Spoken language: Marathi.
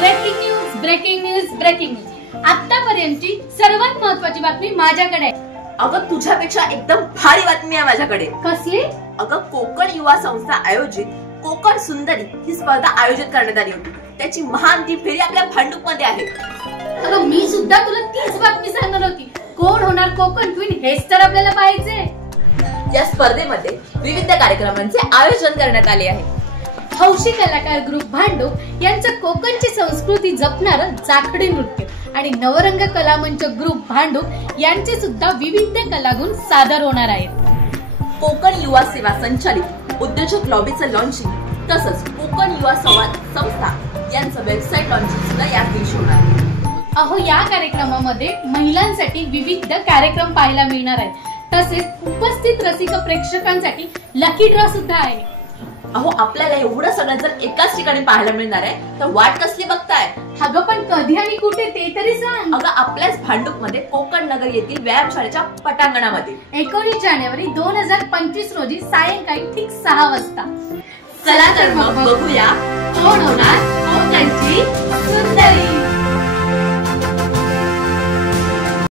ब्रेकिंग न्यूज आतापर्यंतची सर्वात महत्त्वाची बातमी माझ्याकडे आहे। अगं तुझ्यापेक्षा एकदम भारी बातमी आहे माझ्याकडे। कसली? अगं कोकण युवा संस्था आयोजित कोकण सुंदरी ही स्पर्धा आयोजित करण्यात आली होती। त्याची महान ती फेरी आपल्या भांडूप मध्ये आहे। अगं मी सुद्धा तुला तीच बातमी सांगणार होती। कोण होणार कोकण क्वीन हेच तर आपल्याला पाहायचे। या स्पर्धेमध्ये विविध कार्यक्रमांचे आयोजन करण्यात आले आहे। हौशी कलाकार ग्रुप भांडूप यांचं कोकणची संस्कृती जपणारं जाखडी नृत्य आणि नवरंग कलामंच ग्रुप भांडूप यांचे सुद्धा विविध कलागुण सादर होणार आहेत। कोकण युवा सेवा संचालित उद्योजक लॉबीचं लॉन्चिंग तसंच कोकण युवा संवाद संस्था यांचं वेबसाईट लॉन्चिंग सुद्धा याच दिवशी होणार आहे। अहो या कार्यक्रमामध्ये महिलांसाठी विविध कार्यक्रम पाहायला मिळणार आहेत। तसेच उपस्थित रसिक प्रेक्षकांसाठी लकी ड्रॉ सुद्धा आहे। अहो आपल्याला एवढं सगळं जर एकाच ठिकाणी पाहायला मिळणार आहे तर वाट कसली बघताय? अगं पण कधी आणि कुठे ते तरी सांग। अगं आपल्याच भांडूप मध्ये कोकण नगर येथील व्यायामशाळेच्या पटांगणामध्ये 19 जानेवारी 2025 रोजी सायंकाळी ठीक 6 वाजता। चला तर मग बघूया कोण होणार